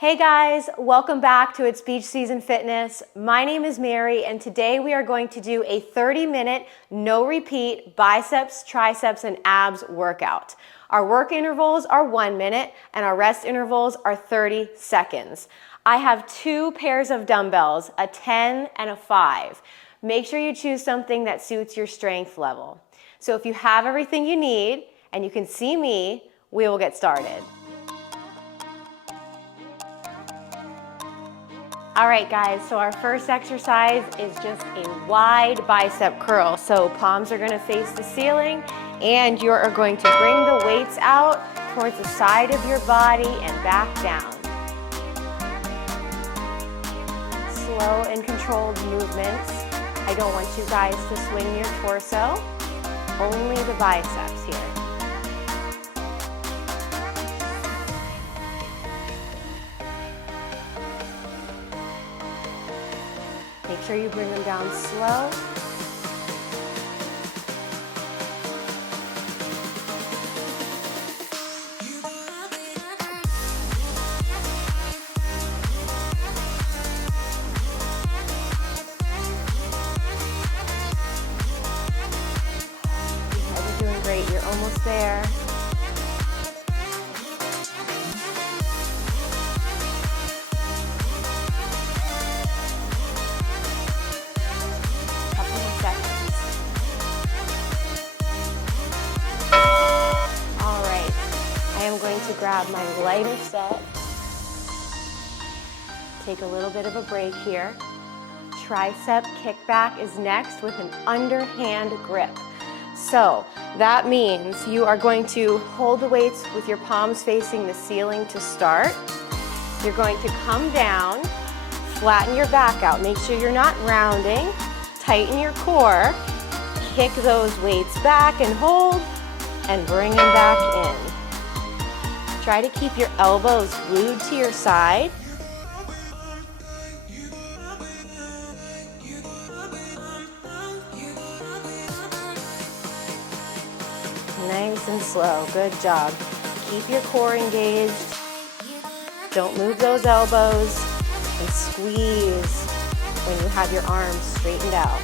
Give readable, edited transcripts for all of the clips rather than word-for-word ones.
Hey guys, welcome back to It's Beach Season Fitness. My name is Mary and today we are going to do a 30-minute, no repeat biceps, triceps, and abs workout. Our work intervals are 1 minute and our rest intervals are 30 seconds. I have 2 pairs of dumbbells, a 10 and a 5. Make sure you choose something that suits your strength level. So if you have everything you need and you can see me, we will get started. All right guys, so our first exercise is just a wide bicep curl. So palms are gonna face the ceiling and you are going to bring the weights out towards the side of your body and back down. Slow and controlled movements. I don't want you guys to swing your torso, only the biceps here. Make sure you bring them down slow. You guys are doing great. You're almost there. To grab my lighter set. Take a little bit of a break here. Tricep kickback is next with an underhand grip. So that means you are going to hold the weights with your palms facing the ceiling to start. You're going to come down, flatten your back out. Make sure you're not rounding. Tighten your core. Kick those weights back and hold, and bring them back in. Try to keep your elbows glued to your side. Nice and slow, good job. Keep your core engaged. Don't move those elbows and squeeze when you have your arms straightened out.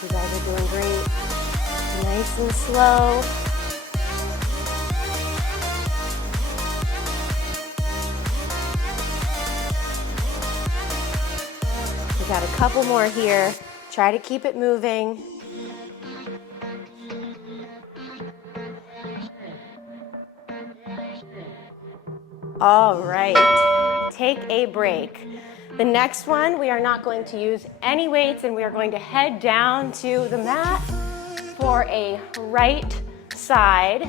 You guys are doing great. Nice and slow. We got a couple more here. Try to keep it moving. All right, take a break. The next one, we are not going to use any weights and we are going to head down to the mat for a right side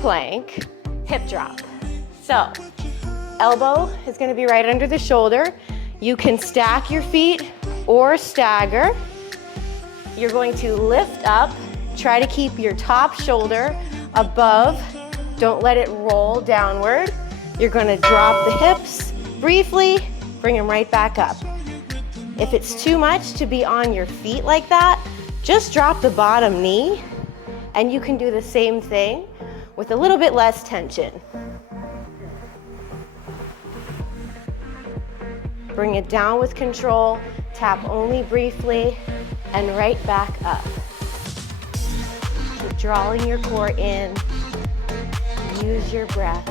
plank hip drop. So, elbow is going to be right under the shoulder. You can stack your feet or stagger. You're going to lift up. Try to keep your top shoulder above. Don't let it roll downward. You're going to drop the hips briefly, bring them right back up. If it's too much to be on your feet like that, just drop the bottom knee and you can do the same thing with a little bit less tension. Bring it down with control, tap only briefly, and right back up. Keep drawing your core in, use your breath.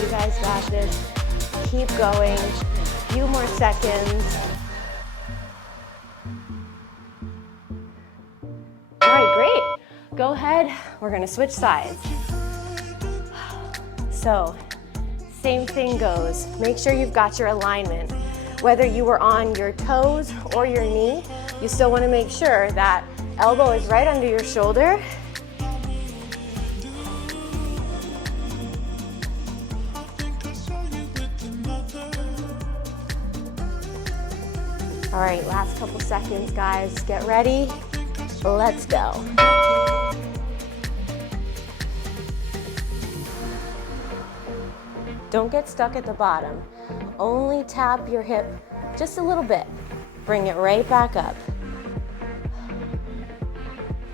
You guys got this. Keep going. A few more seconds. All right, great. Go ahead. We're going to switch sides. So, same thing goes. Make sure you've got your alignment. Whether you were on your toes or your knee, you still want to make sure that elbow is right under your shoulder. All right, last couple seconds, guys. Get ready. Let's go. Don't get stuck at the bottom. Only tap your hip just a little bit. Bring it right back up.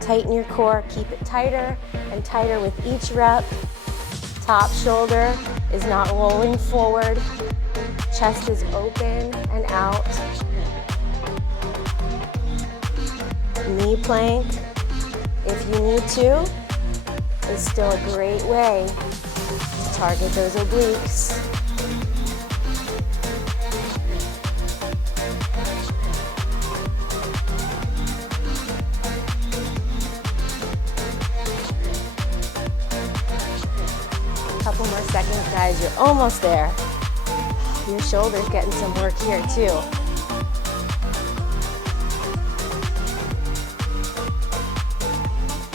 Tighten your core, keep it tighter and tighter with each rep. Top shoulder is not rolling forward. Chest is open and out. Knee plank, if you need to, is still a great way to target those obliques. Couple more seconds, guys. You're almost there. Your shoulder's getting some work here too.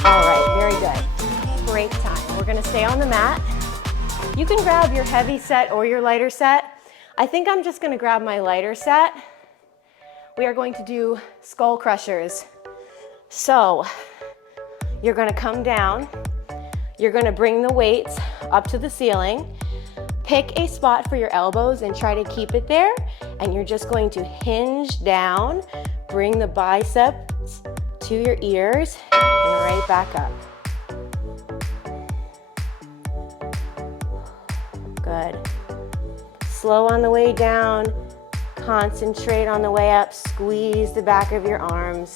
All right, very good. Break time. We're gonna stay on the mat. You can grab your heavy set or your lighter set. I think I'm just gonna grab my lighter set. We are going to do skull crushers. So, you're gonna come down. You're gonna bring the weights up to the ceiling. Pick a spot for your elbows and try to keep it there. And you're just going to hinge down, bring the biceps to your ears, and right back up. Good. Slow on the way down. Concentrate on the way up. Squeeze the back of your arms.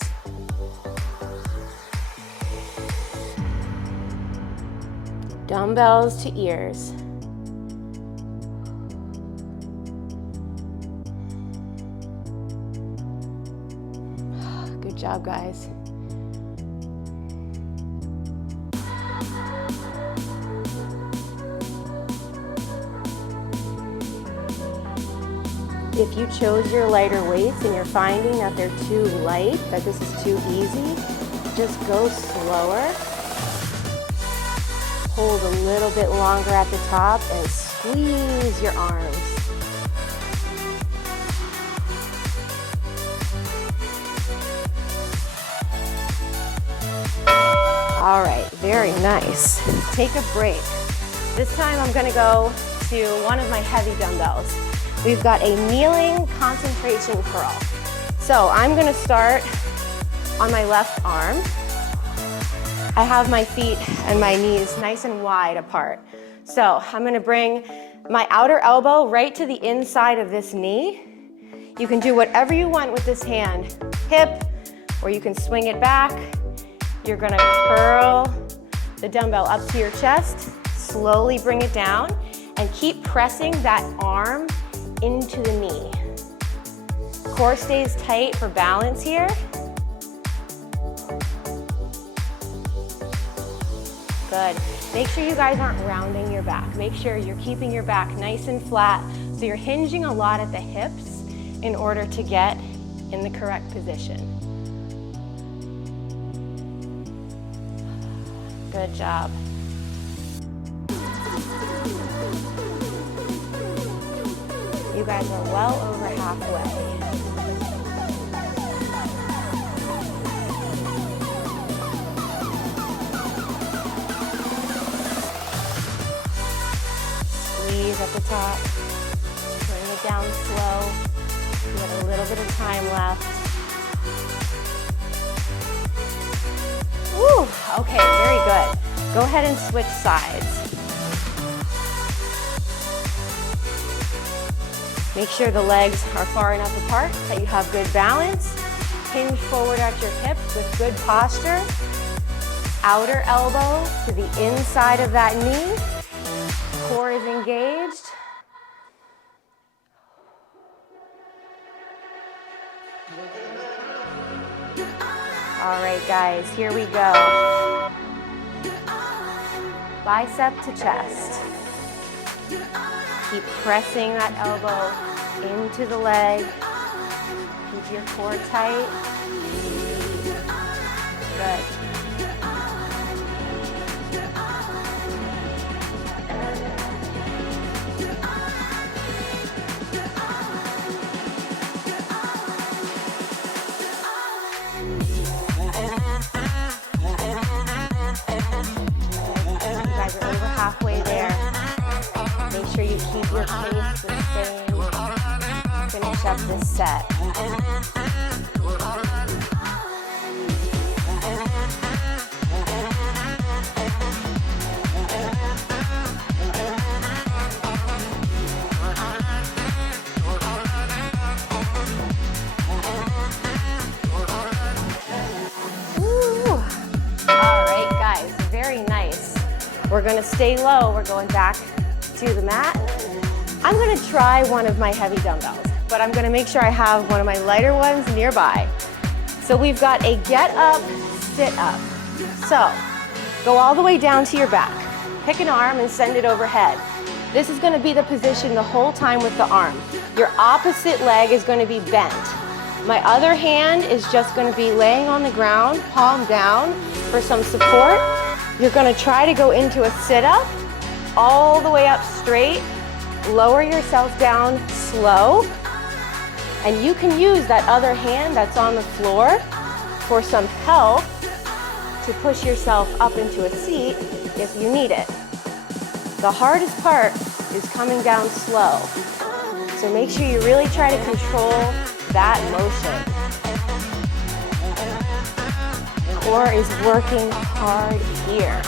Dumbbells to ears. Good job, guys. If you chose your lighter weights and you're finding that they're too light, that this is too easy, just go slower. Hold a little bit longer at the top and squeeze your arms. All right, very nice. Take a break. This time I'm gonna go to one of my heavy dumbbells. We've got a kneeling concentration curl. So I'm gonna start on my left arm. I have my feet and my knees nice and wide apart. So I'm gonna bring my outer elbow right to the inside of this knee. You can do whatever you want with this hand. Hip, or you can swing it back. You're gonna curl the dumbbell up to your chest, slowly bring it down, and keep pressing that arm into the knee. Core stays tight for balance here. Good. Make sure you guys aren't rounding your back. Make sure you're keeping your back nice and flat so you're hinging a lot at the hips in order to get in the correct position. Good job. You guys are well over halfway. Squeeze at the top. Bring it down slow. You have a little bit of time left. Woo, okay, very good. Go ahead and switch sides. Make sure the legs are far enough apart that you have good balance. Hinge forward at your hips with good posture. Outer elbow to the inside of that knee. Core is engaged. All right, guys, here we go. Bicep to chest. Keep pressing that elbow into the leg. Keep your core tight. Good. halfway there. Make sure you keep your pace the same. Finish up this set. We're gonna stay low. We're going back to the mat. I'm gonna try one of my heavy dumbbells, but I'm gonna make sure I have one of my lighter ones nearby. So we've got a get up, sit up. So go all the way down to your back. Pick an arm and send it overhead. This is gonna be the position the whole time with the arm. Your opposite leg is gonna be bent. My other hand is just gonna be laying on the ground, palm down for some support. You're gonna try to go into a sit-up, all the way up straight, lower yourself down slow, and you can use that other hand that's on the floor for some help to push yourself up into a seat if you need it. The hardest part is coming down slow, so make sure you really try to control that motion. Core is working hard here.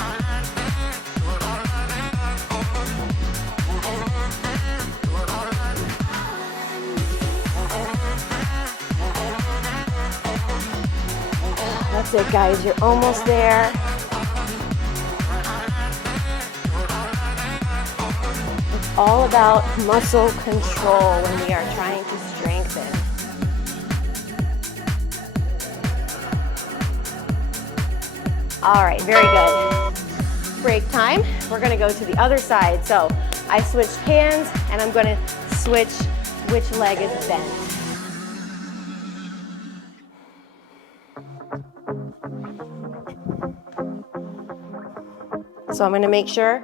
That's it, guys. You're almost there. It's all about muscle control when we are trying to strengthen. All right, very good. Break time. We're gonna go to the other side. So I switched hands and I'm gonna switch which leg is bent. So I'm gonna make sure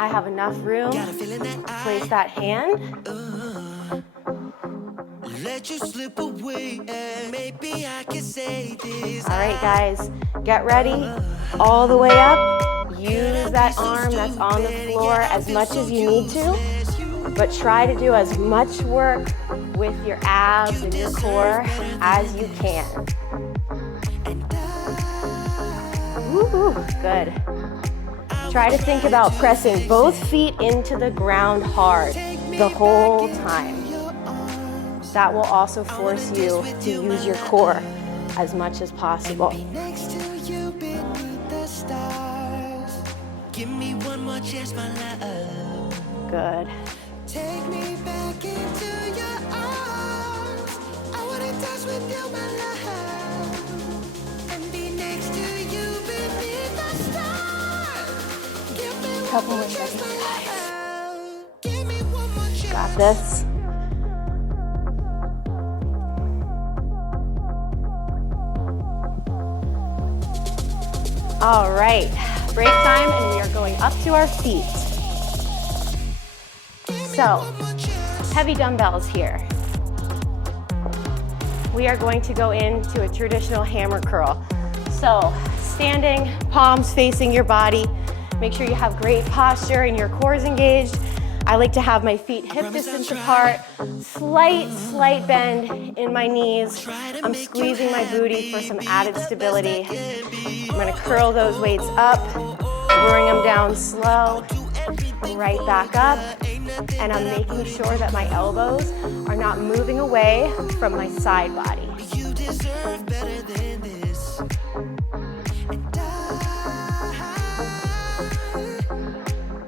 I have enough room to place that hand. Let you slip away, maybe I can say this. All right, guys, get ready. All the way up. Use that arm that's on the floor as much as you need to, but try to do as much work with your abs and your core as you can. Woo, good. Try to think about pressing both feet into the ground hard the whole time. That will also force you to use your core as much as possible. Good. Take me back into your arms. I wanna dance with you, my love, and be next to you beneath the stars. Give me couple more seconds, guys. Got this. All right, break time, and we are going up to our feet. So, heavy dumbbells here. We are going to go into a traditional hammer curl. So, standing, palms facing your body. Make sure you have great posture and your core is engaged. I like to have my feet hip distance apart, slight bend in my knees. I'm squeezing my booty for some added stability. I'm gonna curl those weights up, bring them down slow, right back up, and I'm making sure that my elbows are not moving away from my side body. You deserve better than this.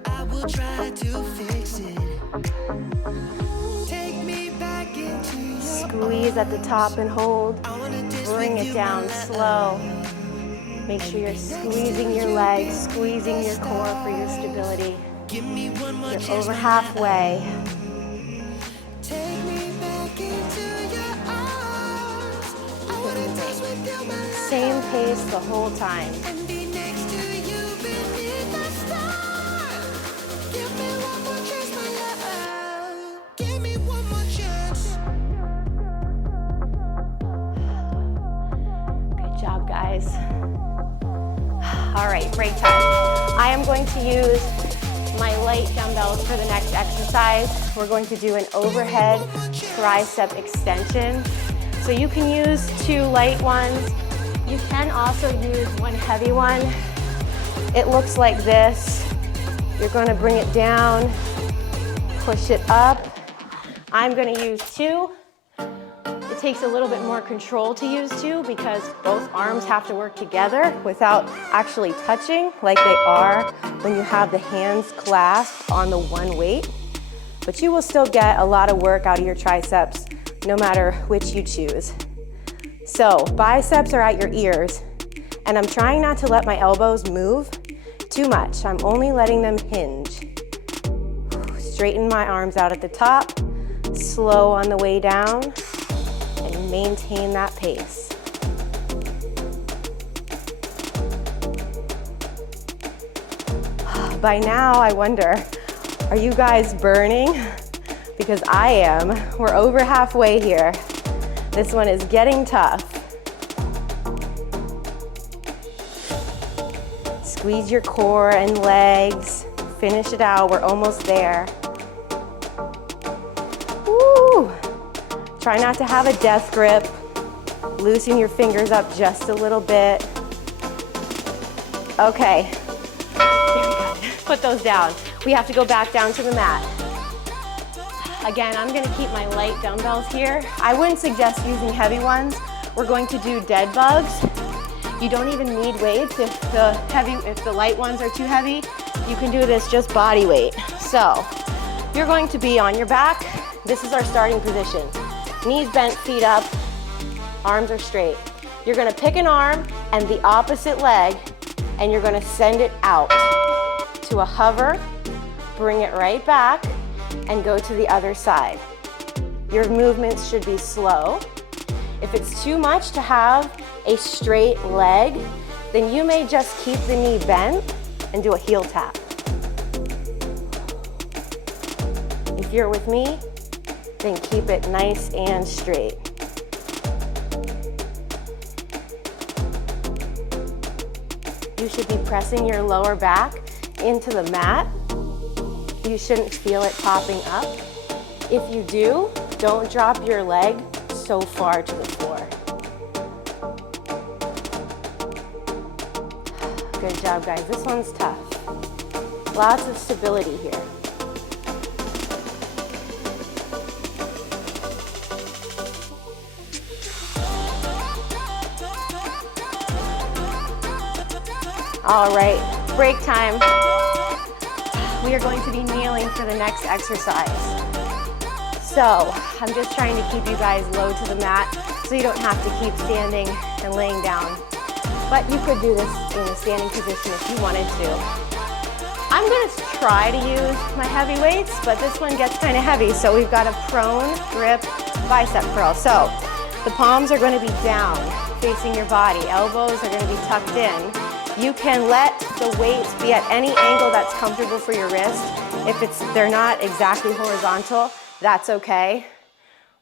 I will try to fix it. Take me back into squeeze at the top and hold. Bring it down slow. Make sure you're squeezing your legs, squeezing your core for your stability. You're over halfway. Take me back into your arms. I wanna dance with you, my love. Same pace the whole time. And be next to you beneath the stars. Give me one more chance, my love. Give me one more chance. Good job, guys. All right, break time. I am going to use light dumbbells for the next exercise. We're going to do an overhead tricep extension. So you can use 2 light ones. You can also use 1 heavy one. It looks like this. You're going to bring it down, push it up. I'm going to use 2. It takes a little bit more control to use 2 because both arms have to work together without actually touching like they are when you have the hands clasped on the 1 weight. But you will still get a lot of work out of your triceps no matter which you choose. So biceps are at your ears, and I'm trying not to let my elbows move too much. I'm only letting them hinge. Straighten my arms out at the top, slow on the way down, and maintain that pace. By now, I wonder, are you guys burning? Because I am. We're over halfway here. This one is getting tough. Squeeze your core and legs. Finish it out. We're almost there. Woo! Try not to have a death grip. Loosen your fingers up just a little bit. Okay. Very good. Put those down. We have to go back down to the mat. Again, I'm gonna keep my light dumbbells here. I wouldn't suggest using heavy ones. We're going to do dead bugs. You don't even need weights if the light ones are too heavy. You can do this just body weight. So, you're going to be on your back. This is our starting position. Knees bent, feet up, arms are straight. You're gonna pick an arm and the opposite leg, and you're gonna send it out to a hover, bring it right back, and go to the other side. Your movements should be slow. If it's too much to have a straight leg, then you may just keep the knee bent and do a heel tap. If you're with me, then keep it nice and straight. You should be pressing your lower back into the mat. You shouldn't feel it popping up. If you do, don't drop your leg so far to the floor. Good job, guys. This one's tough. Lots of stability here. All right, break time. We are going to be kneeling for the next exercise. So I'm just trying to keep you guys low to the mat so you don't have to keep standing and laying down. But you could do this in a standing position if you wanted to. I'm gonna try to use my heavy weights, but this one gets kind of heavy. So we've got a prone grip bicep curl. So the palms are gonna be down, facing your body. Elbows are gonna be tucked in. You can let the weights be at any angle that's comfortable for your wrist. If they're not exactly horizontal, that's okay.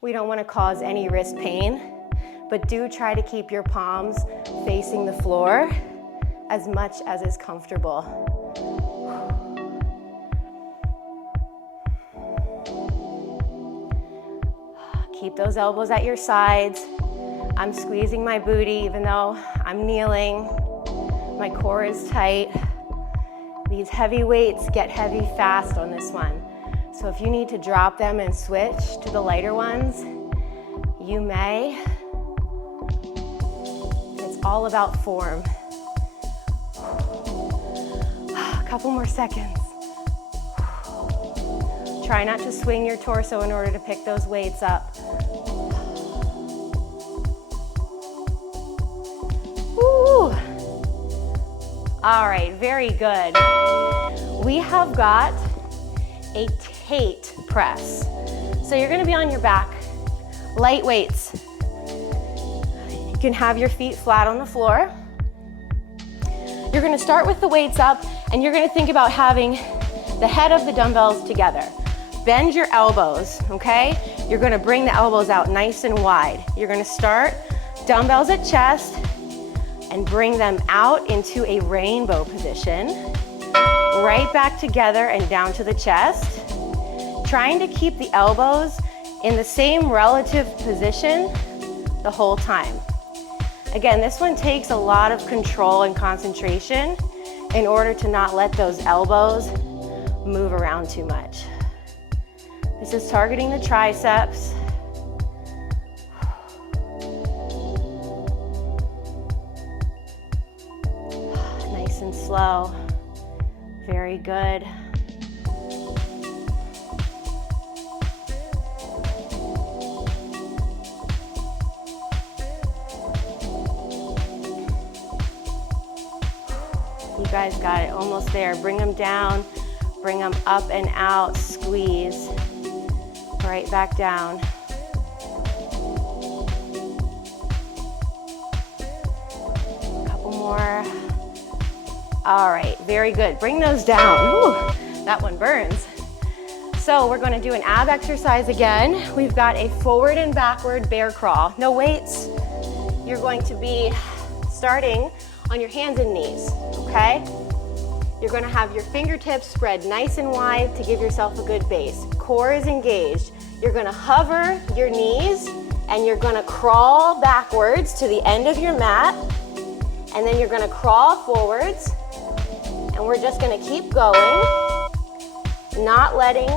We don't want to cause any wrist pain, but do try to keep your palms facing the floor as much as is comfortable. Keep those elbows at your sides. I'm squeezing my booty even though I'm kneeling. My core is tight. These heavy weights get heavy fast on this one. So if you need to drop them and switch to the lighter ones, you may. It's all about form. A couple more seconds. Try not to swing your torso in order to pick those weights up. Woo! All right, very good. We have got a Tate press. So you're gonna be on your back, light weights. You can have your feet flat on the floor. You're gonna start with the weights up, and you're gonna think about having the head of the dumbbells together. Bend your elbows, okay? You're gonna bring the elbows out nice and wide. You're gonna start dumbbells at chest and bring them out into a rainbow position. right back together and down to the chest. Trying to keep the elbows in the same relative position the whole time. Again, this one takes a lot of control and concentration in order to not let those elbows move around too much. This is targeting the triceps. Nice and slow. Very good. You guys got it, almost there. Bring them down, bring them up and out, squeeze. Right back down. Couple more. All right, very good. Bring those down. Ooh, that one burns. So we're gonna do an ab exercise again. We've got a forward and backward bear crawl. No weights. You're going to be starting on your hands and knees, okay? You're gonna have your fingertips spread nice and wide to give yourself a good base. Core is engaged. You're gonna hover your knees and you're gonna crawl backwards to the end of your mat, and then you're gonna crawl forwards, and we're just gonna keep going, not letting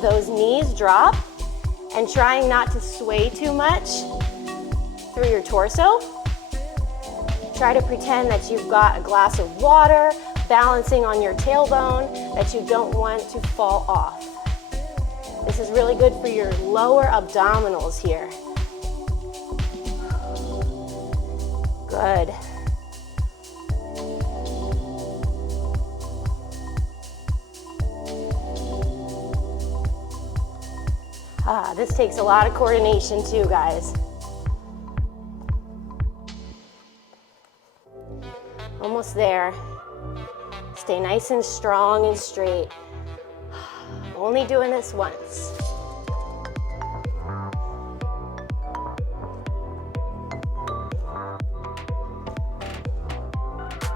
those knees drop and trying not to sway too much through your torso. Try to pretend that you've got a glass of water balancing on your tailbone, that you don't want to fall off. This is really good for your lower abdominals here. Good. This takes a lot of coordination too, guys. Almost there. Stay nice and strong and straight. Only doing this once.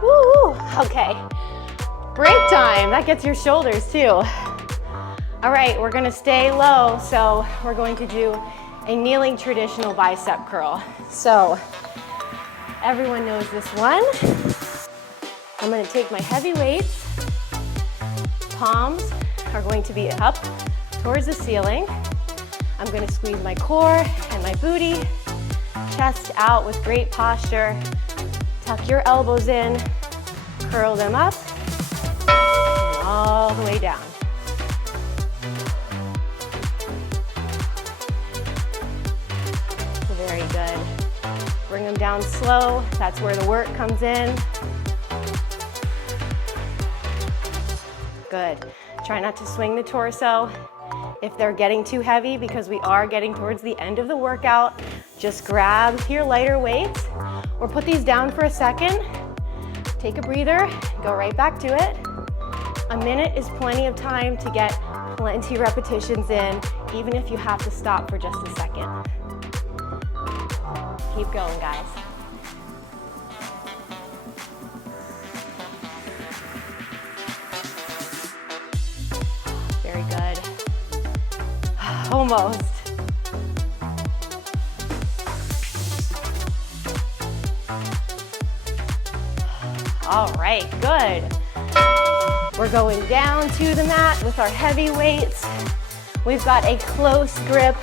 Woo! Okay. Break time. That gets your shoulders too. All right, we're gonna stay low, so we're going to do a kneeling traditional bicep curl. So, everyone knows this one. I'm gonna take my heavy weights. Palms are going to be up towards the ceiling. I'm gonna squeeze my core and my booty, chest out with great posture. Tuck your elbows in, curl them up, and all the way down. Very good. Bring them down slow. That's where the work comes in. Good. Try not to swing the torso. If they're getting too heavy, because we are getting towards the end of the workout, just grab your lighter weights or put these down for a second. Take a breather, go right back to it. A minute is plenty of time to get plenty repetitions in, even if you have to stop for just a second. Keep going, guys. Very good. Almost. All right, good. We're going down to the mat with our heavy weights. We've got a close grip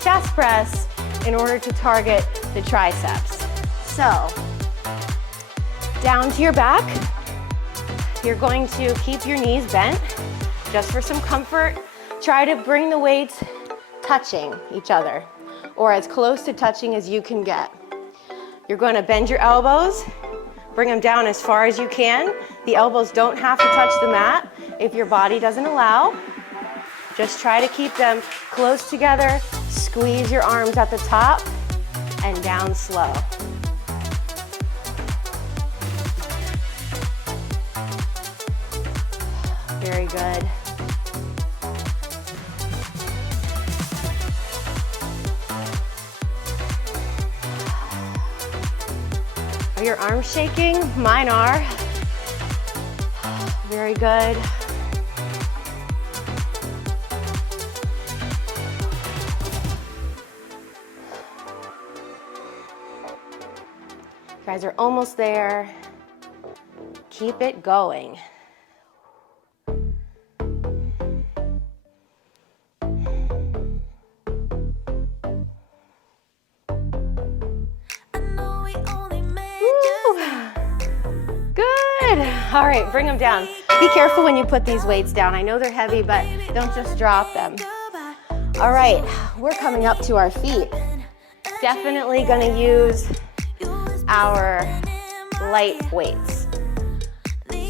chest press in order to target the triceps. So, down to your back. You're going to keep your knees bent just for some comfort. Try to bring the weights touching each other, or as close to touching as you can get. You're going to bend your elbows, bring them down as far as you can. The elbows don't have to touch the mat if your body doesn't allow. Just try to keep them close together. Squeeze your arms at the top and down slow. Very good. Are your arms shaking? Mine are. Very good. You guys are almost there. Keep it going. Good. All right, bring them down. Be careful when you put these weights down. I know they're heavy, but don't just drop them. All right, we're coming up to our feet. Definitely gonna use our light weights.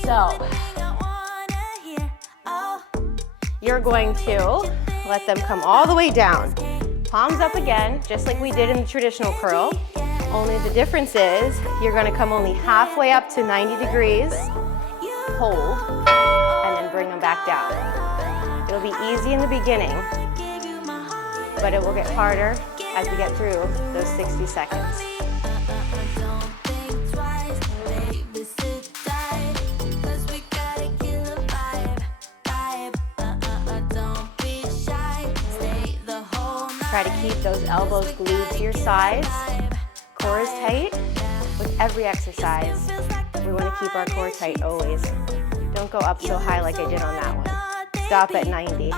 So, you're going to let them come all the way down. Palms up again, just like we did in the traditional curl. Only the difference is you're gonna come only halfway up to 90 degrees, hold, and then bring them back down. It'll be easy in the beginning, but it will get harder as we get through those 60 seconds. Try to keep those elbows glued to your sides. Core is tight with every exercise. We want to keep our core tight always. Don't go up so high like I did on that one. Stop at 90.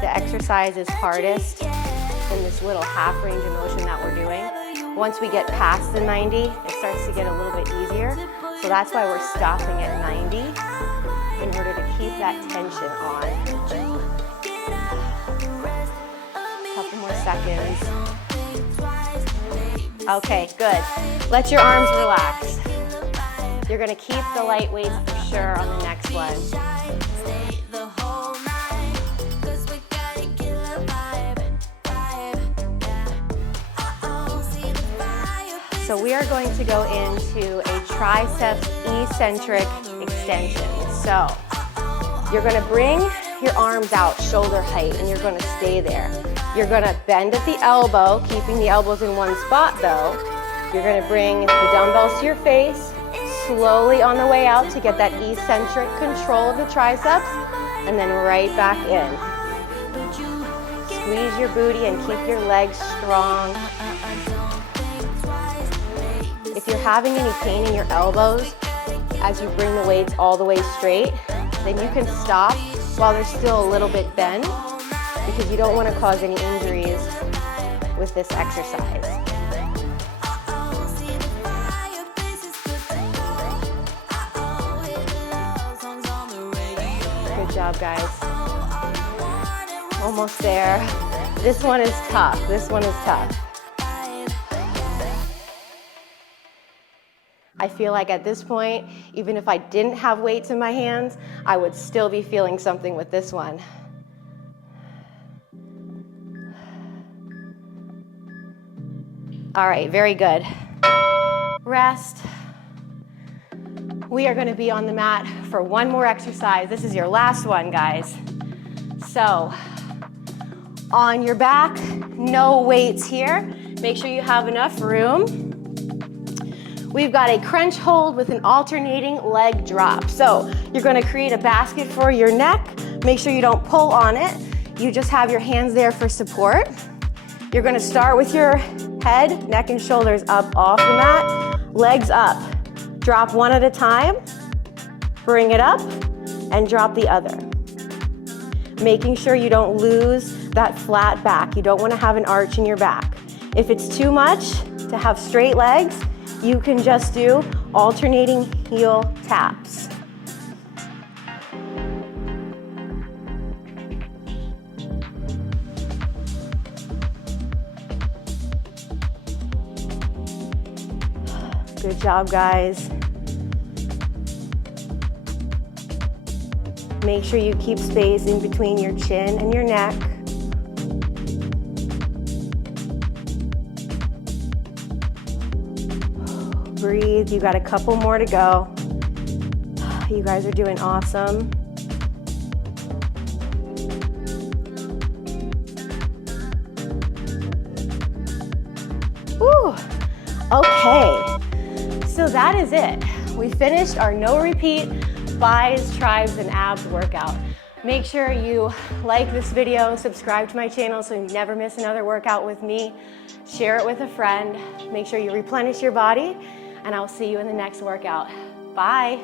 The exercise is hardest in this little half range of motion that we're doing. Once we get past the 90, it starts to get a little bit easier. So that's why we're stopping at 90 in order to keep that tension on. Couple more seconds. Okay, good. Let your arms relax. You're gonna keep the light weights for sure on the next one. So we are going to go into a triceps eccentric extension. So you're gonna bring your arms out shoulder height and you're gonna stay there. You're gonna bend at the elbow, keeping the elbows in one spot though. You're gonna bring the dumbbells to your face, slowly on the way out to get that eccentric control of the triceps, and then right back in. Squeeze your booty and keep your legs strong. If you're having any pain in your elbows as you bring the weights all the way straight, then you can stop while they're still a little bit bent, because you don't want to cause any injuries with this exercise. Good job, guys. Almost there. This one is tough. This one is tough. I feel like at this point, even if I didn't have weights in my hands, I would still be feeling something with this one. All right, very good. Rest. We are gonna be on the mat for one more exercise. This is your last one, guys. So, on your back, no weights here. Make sure you have enough room. We've got a crunch hold with an alternating leg drop. So you're gonna create a basket for your neck. Make sure you don't pull on it. You just have your hands there for support. You're gonna start with your head, neck and shoulders up off the mat, legs up. Drop one at a time, bring it up, and drop the other. Making sure you don't lose that flat back. You don't wanna have an arch in your back. If it's too much to have straight legs, you can just do alternating heel taps. Good job, guys. Make sure you keep space in between your chin and your neck. Breathe, you got a couple more to go. You guys are doing awesome. Woo! Okay, so that is it. We finished our no repeat bis, triceps, and abs workout. Make sure you like this video, subscribe to my channel so you never miss another workout with me. Share it with a friend. Make sure you replenish your body, and I'll see you in the next workout. Bye.